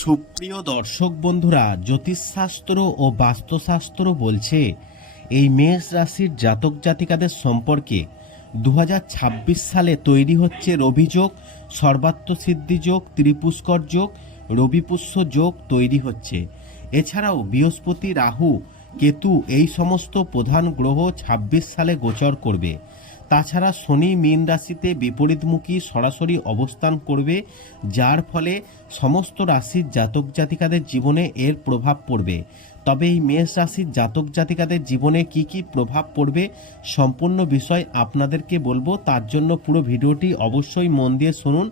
সুপ্রিয় দর্শক বন্ধুরা, জ্যোতিষশাস্ত্র ও বাস্তুশাস্ত্র বলছে, এই মেষ রাশির জাতক জাতিকাদের সম্পর্কে দু হাজার ছাব্বিশ সালে তৈরি হচ্ছে রবিযোগ সর্বাত্মসিদ্ধি যোগ, ত্রিপুষ্কর যোগ, রবিপুষ্য যোগ তৈরি হচ্ছে। এছাড়াও বৃহস্পতি, রাহু, কেতু এই সমস্ত প্রধান গ্রহ ২৬ সালে গোচর করবে। তাছাড়া শনি মীন রাশিতে বিপরীতমুখী সরাসরি অবস্থান করবে, যার ফলে সমস্ত রাশির জাতক জাতিকাদের জীবনে এর প্রভাব পড়বে। তবে এই মেষ রাশির জাতক জাতিকাদের জীবনে কি কি প্রভাব পড়বে সম্পূর্ণ বিষয় আপনাদেরকে বলব। তার জন্য পুরো ভিডিওটি অবশ্যই মন দিয়ে শুনুন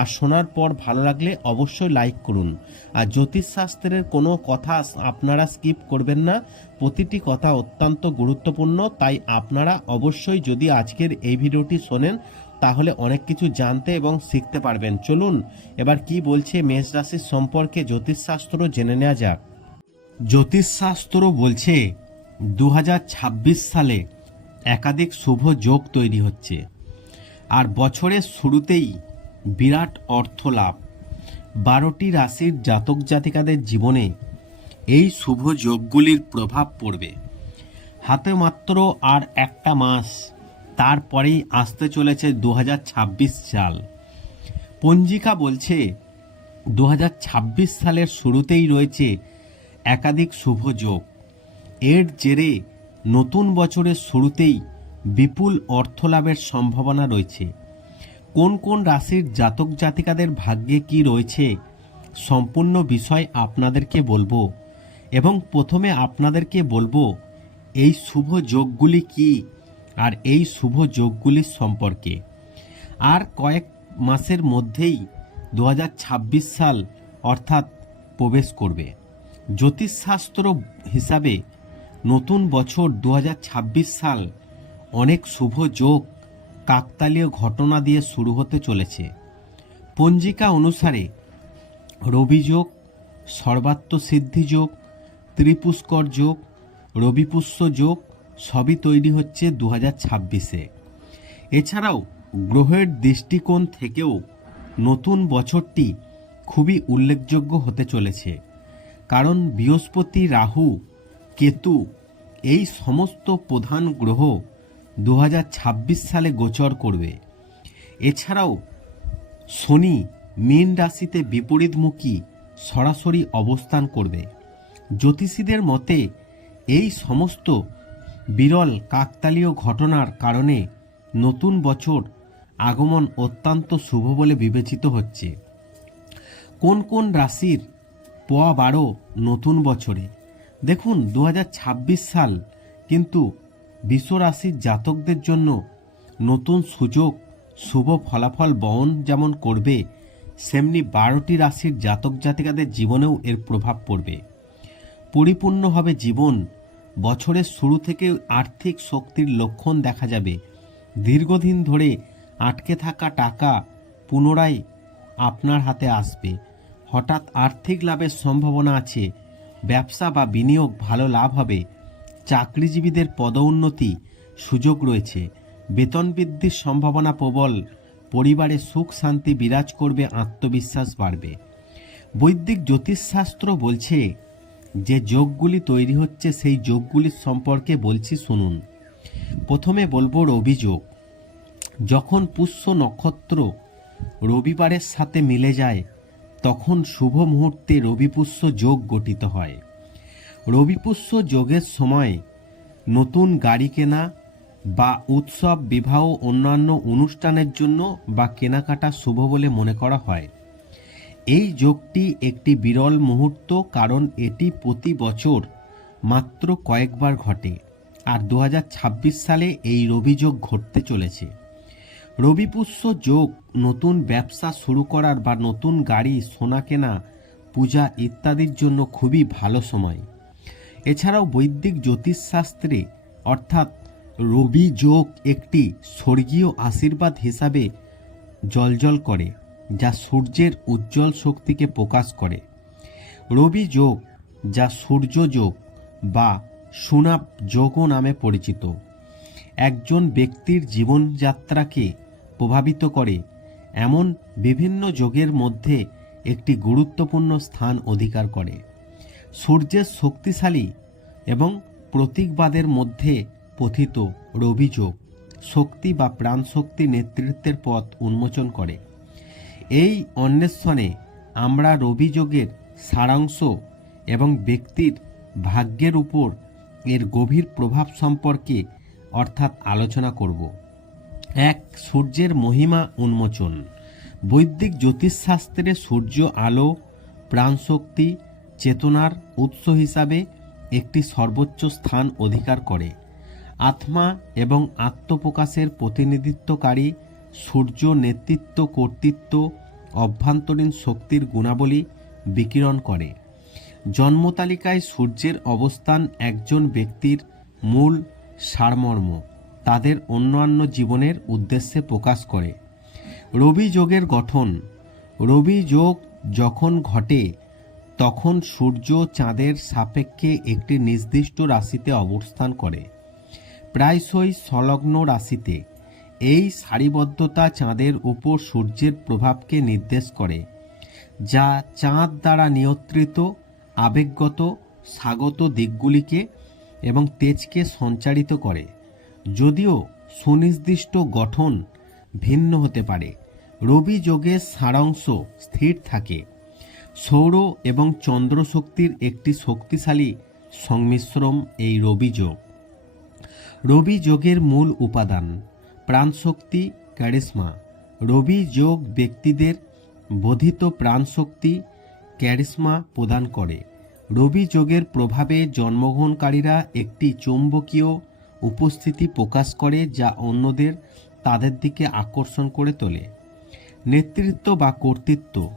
আর শোনার পর ভালো লাগলে অবশ্যই লাইক করুন। আর জ্যোতিষশাস্ত্রের কোনো কথা আপনারা স্কিপ করবেন না। প্রতিটি কথা অত্যন্ত গুরুত্বপূর্ণ, তাই আপনারা অবশ্যই যদি আজকের এই ভিডিওটি শোনেন, তাহলে অনেক কিছু জানতে এবং শিখতে পারবেন। চলুন, এবার কি বলছে মেষ রাশির সম্পর্কে জ্যোতিষশাস্ত্র জেনে নেওয়া যাক। জ্যোতিষশাস্ত্র বলছে দু হাজার ছাব্বিশ সালে একাধিক শুভ যোগ তৈরি হচ্ছে। আর বছরের শুরুতেই বিরাট অর্থ লাভ। বারোটি রাশির জাতক জাতিকাদের জীবনে এই শুভ যোগগুলির প্রভাব পড়বে। হাতে মাত্র আর একটা মাস, তারপরেই আসতে চলেছে দু হাজার ছাব্বিশ সাল। পঞ্জিকা বলছে দু হাজার ছাব্বিশ সালের শুরুতেই রয়েছে একাধিক শুভ যোগ। এর জেরে নতুন বছরের শুরুতেই বিপুল অর্থলাভের সম্ভাবনা রয়েছে। কোন কোন রাশির জাতক জাতিকাদের ভাগ্যে কি রয়েছে সম্পূর্ণ বিষয় আপনাদেরকে বলব এবং প্রথমে আপনাদেরকে বলব এই শুভ যোগগুলি কি আর এই শুভ যোগগুলির সম্পর্কে। আর কয়েক মাসের মধ্যেই দু হাজার ছাব্বিশ সাল অর্থাৎ প্রবেশ করবে। জ্যোতিষশাস্ত্র হিসাবে নতুন বছর দু হাজার ছাব্বিশ সাল অনেক শুভ যোগ, কাকতালীয় ঘটনা দিয়ে শুরু হতে চলেছে। পঞ্জিকা অনুসারে রবিযোগ সর্বাত্ম সিদ্ধি যোগ, ত্রিপুষ্কর যোগ, রবিপুষ্য যোগ সবই তৈরি হচ্ছে দু হাজার ছাব্বিশে। এছাড়াও গ্রহের দৃষ্টিকোণ থেকেও নতুন বছরটি খুবই উল্লেখযোগ্য হতে চলেছে। কারণ বৃহস্পতি, রাহু, কেতু এই সমস্ত প্রধান গ্রহ দু হাজার ছাব্বিশ সালে গোচর করবে। এছাড়াও শনি মীন রাশিতে বিপরীতমুখী সরাসরি অবস্থান করবে। জ্যোতিষীদের মতে এই সমস্ত বিরল কাকতালীয় ঘটনার কারণে নতুন বছর আগমন অত্যন্ত শুভ বলে বিবেচিত হচ্ছে। কোন কোন রাশির পোয়া বারো নতুন বছরে। দেখুন দু হাজার ছাব্বিশ সাল কিন্তু বিশ্বরাশির জাতকদের জন্য নতুন সুযোগ, শুভ ফলাফল বহন যেমন করবে, সেমনি বারোটি রাশির জাতক জাতিকাদের জীবনেও এর প্রভাব পড়বে। পরিপূর্ণ হবে জীবন, বছরের শুরু থেকে আর্থিক শক্তির লক্ষণ দেখা যাবে। দীর্ঘদিন ধরে আটকে থাকা টাকা পুনরায় আপনার হাতে আসবে। হঠাৎ আর্থিক লাভের সম্ভাবনা আছে। ব্যবসা বা বিনিয়োগ ভালো লাভ হবে। চাকরিজীবীদের পদোন্নতি সুযোগ রয়েছে। বেতন বৃদ্ধির সম্ভাবনা প্রবল। পরিবারে সুখ শান্তি বিরাজ করবে, আত্মবিশ্বাস বাড়বে। বৈদিক জ্যোতিষশাস্ত্র বলছে, যে যোগগুলি তৈরি হচ্ছে, সেই যোগগুলির সম্পর্কে বলছি, শুনুন। প্রথমে বলব রবিযোগ। যখন পুষ্য নক্ষত্র রবিবারের সাথে মিলে যায় তখন শুভ মুহূর্তে রবিপুষ্য যোগ গঠিত হয়। রবিপুষ্য যোগের সময় নতুন গাড়ি কেনা বা উৎসব, বিবাহ, অন্যান্য অনুষ্ঠানের জন্য বা কেনাকাটা শুভ বলে মনে করা হয়। এই যোগটি একটি বিরল মুহূর্ত কারণ এটি প্রতি বছর মাত্র কয়েকবার ঘটে, আর দু হাজার ছাব্বিশ সালে এই রবিযোগ ঘটতে চলেছে। রবিপুষ্য যোগ, নতুন ব্যবসা শুরু করার বা নতুন গাড়ি, সোনা কেনা, পূজা ইত্যাদির জন্য খুবই ভালো সময়। এছাড়াও বৈদিক জ্যোতিষশাস্ত্রে, অর্থাৎ রবি যোগ একটি স্বর্গীয় আশীর্বাদ হিসাবে জলজল করে, যা সূর্যের উজ্জ্বল শক্তিকে প্রকাশ করে। রবি যোগ, যা সূর্য যোগ বা সুনাপ যোগও নামে পরিচিত। একজন ব্যক্তির জীবনযাত্রাকে প্রভাবিত করে, এমন বিভিন্ন যোগের মধ্যে একটি গুরুত্বপূর্ণ স্থান অধিকার করে। সূর্যের শক্তিশালী এবং প্রতীকবাদের মধ্যে পথিত রবিযোগ শক্তি বা প্রাণশক্তি নেতৃত্বের পথ উন্মোচন করে। এই অন্বেষণে আমরা রবিযোগের সারাংশ এবং ব্যক্তির ভাগ্যের উপর এর গভীর প্রভাব সম্পর্কে অর্থাৎ আলোচনা করব। এক সূর্যের মহিমা উন্মোচন। বৈদিক জ্যোতিষশাস্ত্রে সূর্য আলো, প্রাণশক্তি, চেতনার উৎস হিসাবে একটি সর্বোচ্চ স্থান অধিকার করে। আত্মা এবং আত্মপ্রকাশের প্রতিনিধিত্বকারী সূর্য নেতৃত্ব কর্তৃত্ব অভ্যন্তরীণ শক্তির গুণাবলী বিকিরণ করে। জন্মতালিকায় সূর্যের অবস্থান একজন ব্যক্তির মূল সারমর্ম। তাদের অন্যান্য জীবনের উদ্দেশ্যে প্রকাশ করে। রবি যোগের গঠন। রবি যোগ যখন ঘটে, তখন সূর্য চাঁদের সাপেক্ষে একটি নির্দিষ্ট রাশিতে অবস্থান করে। প্রায়শই সংলগ্ন রাশিতে। এই সারিবদ্ধতা চাঁদের উপর সূর্যের প্রভাবকে নির্দেশ করে, যা চাঁদ দ্বারা নিয়ন্ত্রিত, আবেগগত, স্বাগত দিকগুলিকে এবং তেজকে সঞ্চারিত করে। যদিও সুনির্দিষ্ট গঠন ভিন্ন হতে পারে। রবি যোগের সারাংশ স্থির থাকে। সৌর এবং চন্দ্র শক্তির একটি শক্তিশালী সংমিশ্রণ এই রবি যোগ। রবি যোগের মূল উপাদান প্রাণশক্তি ক্যারিসমা রবি যোগ ব্যক্তিদের বোধিত প্রাণশক্তি ক্যারিসমা প্রদান করে। রবি যোগের প্রভাবে জন্মগ্রহণকারীরা একটি চৌম্বকীয় উপস্থিতি প্রকাশ করে যা অন্যদের তাদের দিকে আকর্ষণ করে তোলে। নেতৃত্ব বা কর্তৃত্ব।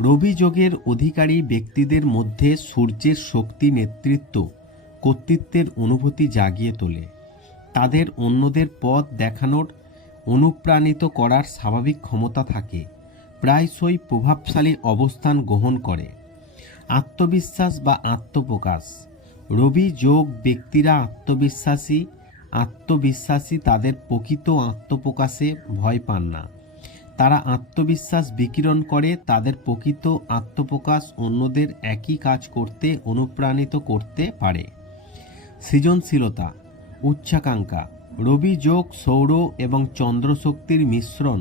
রবি যোগের অধিকারী ব্যক্তিদের মধ্যে সূর্যের শক্তি নেতৃত্ব, কর্তৃত্বের অনুভূতি জাগিয়ে তোলে। তাদের অন্যদের পথ দেখানোর, অনুপ্রাণিত করার স্বাভাবিক ক্ষমতা থাকে, প্রায়শই প্রভাবশালী অবস্থান গ্রহণ করে। আত্মবিশ্বাস বা আত্মপ্রকাশ। রবি যোগ ব্যক্তিরা আত্মবিশ্বাসী আত্মবিশ্বাসী তাদের প্রকৃত আত্মপ্রকাশে ভয় পান না। তারা আত্মবিশ্বাস বিকিরণ করে, তাদের প্রকৃত আত্মপ্রকাশ অন্যদের একই কাজ করতে, অনুপ্রাণিত করতে পারে। সৃজনশীলতা, উচ্চাকাঙ্ক্ষা, রবি যোগ, সৌর এবং চন্দ্রশক্তির মিশ্রণ,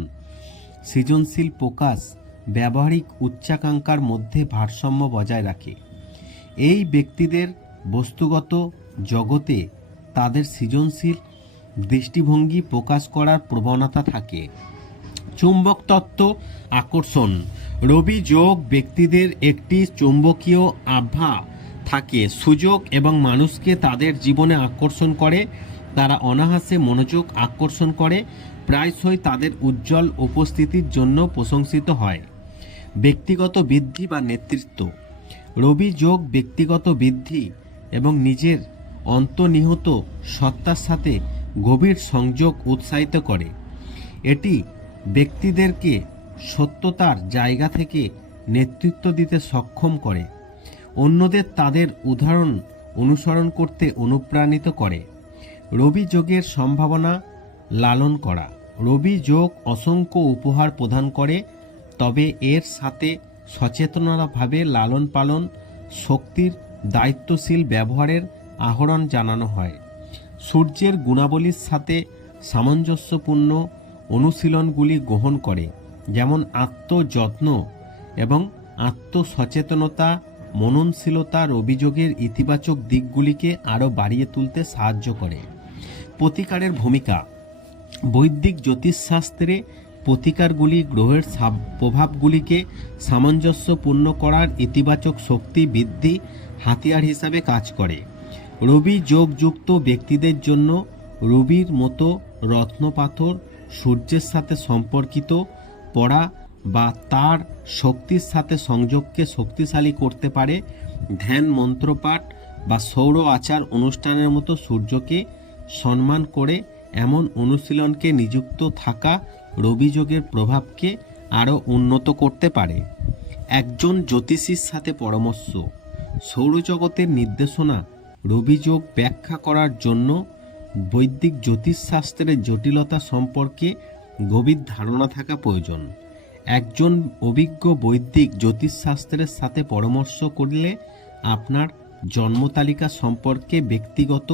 সৃজনশীল প্রকাশ ব্যবহারিক উচ্চাকাঙ্ক্ষার মধ্যে ভারসাম্য বজায় রাখে। এই ব্যক্তিদের বস্তুগত জগতে তাদের সৃজনশীল দৃষ্টিভঙ্গি প্রকাশ করার প্রবণতা থাকে। চুম্বক তত্ত্ব আকর্ষণ। রবি যোগ ব্যক্তিদের একটি চুম্বকীয় আভা থাকে। সুযোগ এবং মানুষকে তাদের জীবনে আকর্ষণ করে। তারা অনাহাসে মনোযোগ আকর্ষণ করে। প্রায়শই তাদের উজ্জ্বল উপস্থিতির জন্য প্রশংসিত হয়। ব্যক্তিগত বৃদ্ধি বা নেতৃত্ব। রবি যোগ ব্যক্তিগত বৃদ্ধি এবং নিজের অন্তর্নিহিত সত্তার সাথে গভীর সংযোগ উৎসাহিত করে। এটি ব্যক্তিদেরকে সত্যতার জায়গা থেকে নেতৃত্ব দিতে সক্ষম করে। অন্যদের তাদের উদাহরণ অনুসরণ করতে অনুপ্রাণিত করে। রবি যোগের সম্ভাবনা লালন করা। রবি যোগ অসংখ্য উপহার প্রদান করে, তবে এর সাথে সচেতনতাভাবে লালন পালন শক্তির দায়িত্বশীল ব্যবহারের আহরণ জানানো হয়। সূর্যের গুণাবলীর সাথে সামঞ্জস্যপূর্ণ অনুশীলনগুলি গ্রহণ করে, যেমন আত্মযত্ন এবং আত্মসচেতনতা, মননশীলতার অভিযোগের ইতিবাচক দিকগুলিকে আরও বাড়িয়ে তুলতে সাহায্য করে। প্রতিকারের ভূমিকা। বৈদিক জ্যোতিষশাস্ত্রে প্রতিকারগুলি গ্রহের প্রভাবগুলিকে সামঞ্জস্যপূর্ণ করার ইতিবাচক শক্তি বৃদ্ধি হাতিয়ার হিসাবে কাজ করে। রবি যোগযুক্ত ব্যক্তিদের জন্য রবির মতো রত্নপাথর সূর্যের সাথে সম্পর্কিত পড়া বা তার শক্তির সাথে সংযোগকে শক্তিশালী করতে পারে। ধ্যান মন্ত্রপাঠ বা সৌর আচার অনুষ্ঠানের মতো সূর্যকে সম্মান করে এমন অনুশীলনকে নিযুক্ত থাকা রবিযোগের প্রভাবকে আরও উন্নত করতে পারে। একজন জ্যোতিষীর সাথে পরামর্শ। সৌরজগতের নির্দেশনা রবিযোগ ব্যাখ্যা করার জন্য বৈদিক জ্যোতিষশাস্ত্রের জটিলতা সম্পর্কে গভীর ধারণা থাকা প্রয়োজন। একজন অভিজ্ঞ বৈদিক জ্যোতিষশাস্ত্রের সাথে পরামর্শ করলে আপনার জন্মতালিকা সম্পর্কে ব্যক্তিগত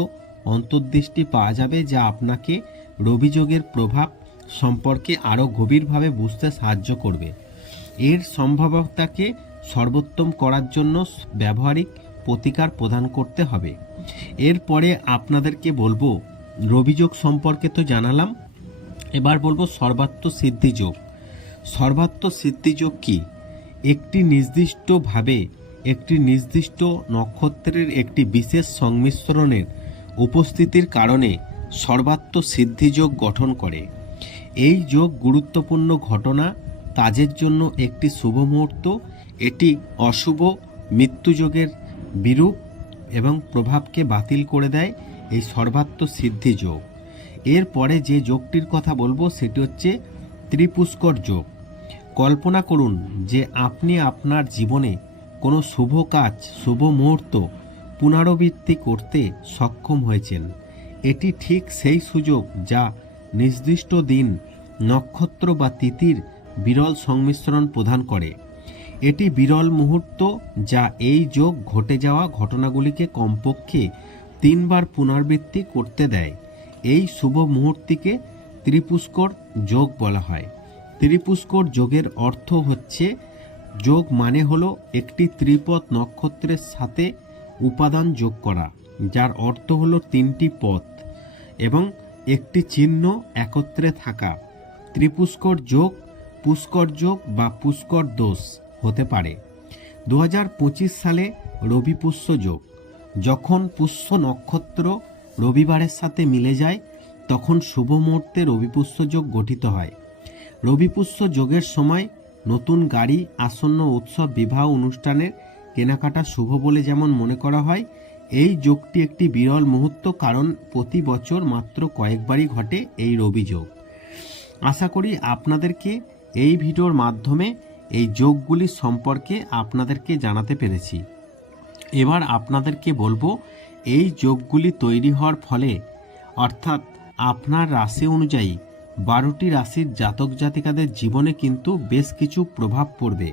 অন্তর্দৃষ্টি পাওয়া যাবে যা আপনাকে রবিযোগের প্রভাব সম্পর্কে আরও গভীরভাবে বুঝতে সাহায্য করবে। এর সম্ভাব্যতাকে সর্বোত্তম করার জন্য ব্যবহারিক প্রতিকার প্রদান করতে হবে। এরপরে আপনাদেরকে বলব, রবিযোগ সম্পর্কে তো জানালাম। এবার বলব সর্বাত্ম সিদ্ধি যোগ সর্বাত্ম সিদ্ধি যোগ কি? একটি নির্দিষ্টভাবে একটি নির্দিষ্ট নক্ষত্রের একটি বিশেষ সংমিশ্রণের উপস্থিতির কারণে সর্বাত্ম সিদ্ধিযোগ গঠন করে। এই যোগ গুরুত্বপূর্ণ ঘটনা কাজের জন্য একটি শুভ মুহূর্ত, এটি অশুভ মৃত্যুযোগের বিরূপ এবং প্রভাবকে বাতিল করে দেয় এই সর্বাত্ম সিদ্ধি যোগ। এরপরে যে যোগটির কথা বলব সেটি হচ্ছে ত্রিপুষ্কর যোগ। কল্পনা করুন যে আপনি আপনার জীবনে কোনো শুভ কাজ, শুভ মুহূর্ত পুনরাবৃত্তি করতে সক্ষম হয়েছেন। এটি ঠিক সেই সুযোগ যা নির্দিষ্ট দিন, নক্ষত্র বা তিথির বিরল সংমিশ্রণ প্রদান করে। এটি বিরল মুহূর্ত যা এই যোগ ঘটে যাওয়া ঘটনাগুলিকে কমপক্ষে তিনবার পুনরাবৃত্তি করতে দেয়। এই শুভ মুহূর্তটিকে ত্রিপুষ্কর যোগ বলা হয়। ত্রিপুষ্কর যোগের অর্থ হচ্ছে, যোগ মানে হলো একটি ত্রিপথ নক্ষত্রের সাথে উপাদান যোগ করা, যার অর্থ হলো তিনটি পথ এবং একটি চিহ্ন একত্রে থাকা। ত্রিপুষ্কর যোগ, পুষ্কর যোগ বা পুষ্কর দোষ। হতে পারে। দু পঁচিশ সালে রবি পুষ্য যোগ। যখন পুষ্য নক্ষত্র রবিবারের সাথে মিলে যায়, তখন শুভ মুহূর্তে রবিপুষ্য যোগ গঠিত হয়। রবিপুষ্য যোগের সময় নতুন গাড়ি, আসন্ন উৎসব, বিবাহ অনুষ্ঠানের কেনাকাটা শুভ বলে যেমন মনে করা হয়, এই যোগটি একটি বিরল মুহূর্ত কারণ প্রতি বছর মাত্র কয়েকবারই ঘটে এই রবি যোগ। আশা করি আপনাদেরকে এই ভিডিওর মাধ্যমে এই যোগগুলি সম্পর্কে আপনাদেরকে জানাতে পেরেছি। এবার আপনাদেরকে বলব, এই যোগগুলি তৈরি হওয়ার ফলে, অর্থাৎ আপনার রাশি অনুযায়ী বারোটি রাশির জাতক জাতিকাদের জীবনে কিন্তু বেশ কিছু প্রভাব পড়বে।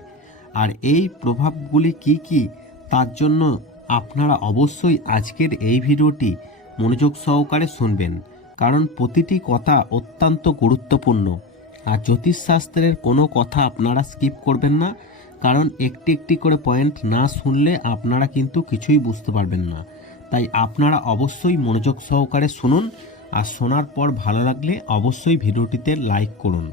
আর এই প্রভাবগুলি কি কি, তার জন্য আপনারা অবশ্যই আজকের এই ভিডিওটি মনোযোগ সহকারে শুনবেন। কারণ প্রতিটি কথা অত্যন্ত গুরুত্বপূর্ণ। আর জ্যোতিষশাস্ত্রের কোনো কথা আপনারা স্কিপ করবেন না, কারণ একটি একটি করে পয়েন্ট না শুনলে আপনারা কিন্তু কিছুই বুঝতে পারবেন না। তাই আপনারা অবশ্যই মনোযোগ সহকারে শুনুন, আর শোনার পর ভালো লাগলে অবশ্যই ভিডিওটিতে লাইক করুন।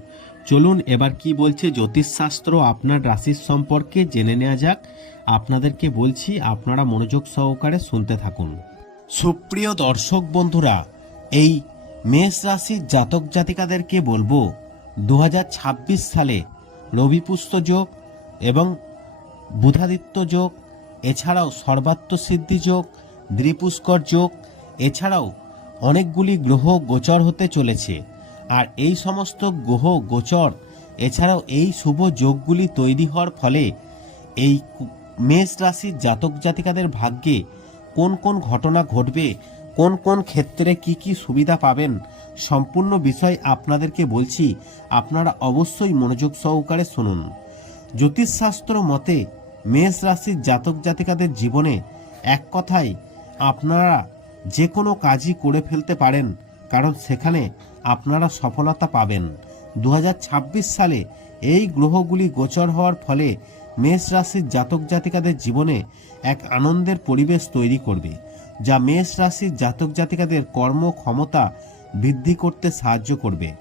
চলুন এবার কি বলছে জ্যোতিষশাস্ত্র আপনার রাশির সম্পর্কে জেনে নেওয়া যাক। আপনাদেরকে বলছি আপনারা মনোযোগ সহকারে শুনতে থাকুন। সুপ্রিয় দর্শক বন্ধুরা, এই মেষ রাশির জাতক জাতিকাদেরকে বলব দু হাজার ছাব্বিশ সালে রবিপুষ্ট যোগ এবং বুধাদিত্য যোগ, এছাড়াও সর্বাত্ম সিদ্ধি যোগ, দ্বিপুষ্কর যোগ, এছাড়াও অনেকগুলি গ্রহ গোচর হতে চলেছে। আর এই সমস্ত গ্রহ গোচর, এছাড়াও এই শুভ যোগগুলি তৈরি হওয়ার ফলে এই মেষ রাশির জাতক জাতিকাদের ভাগ্যে কোন কোন ঘটনা ঘটবে কোন কোন ক্ষেত্রে কি কি সুবিধা পাবেন সম্পূর্ণ বিষয় আপনাদেরকে বলছি, আপনারা অবশ্যই মনোযোগ সহকারে শুনুন। জ্যোতিষশাস্ত্র মতে, মেষ রাশির জাতক জাতিকাদের জীবনে এক কথায় আপনারা যে কোনো কাজই করে ফেলতে পারেন, কারণ সেখানে আপনারা সফলতা পাবেন। দু হাজার ছাব্বিশ সালে এই গ্রহগুলি গোচর হওয়ার ফলে মেষ রাশির জাতক জাতিকাদের জীবনে এক আনন্দের পরিবেশ তৈরি করবে। যা মেষ রাশির জাতক জাতিকাদের কর্ম ক্ষমতা বৃদ্ধি করতে সাহায্য করবে।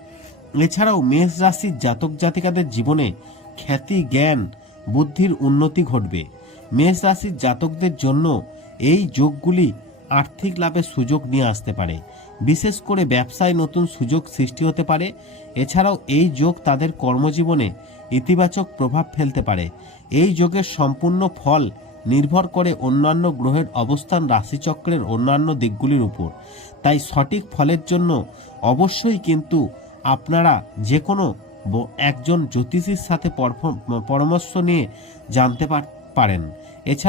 এছাড়াও মেষ রাশির জাতক জাতিকাদের জীবনে খ্যাতি, জ্ঞান, বুদ্ধির উন্নতি ঘটবে। মেষ রাশির জাতকদের জন্য এই যোগগুলি আর্থিক লাভের সুযোগ নিয়ে আসতে পারে। বিশেষ করে ব্যবসায় নতুন সুযোগ সৃষ্টি হতে পারে। এছাড়াও এই যোগ তাদের কর্মজীবনে ইতিবাচক প্রভাব ফেলতে পারে। এই যোগের সম্পূর্ণ ফল নির্ভর করে অন্যান্য গ্রহের অবস্থান রাশিচক্রের অন্যান্য দিকগুলির উপর। তাই সঠিক ফলের জন্য অবশ্যই কিন্তু আপনারা যে কোনো একজন জ্যোতিষীর সাথে পরামর্শ নিয়ে জানতে পার- পারেন। এছাড়া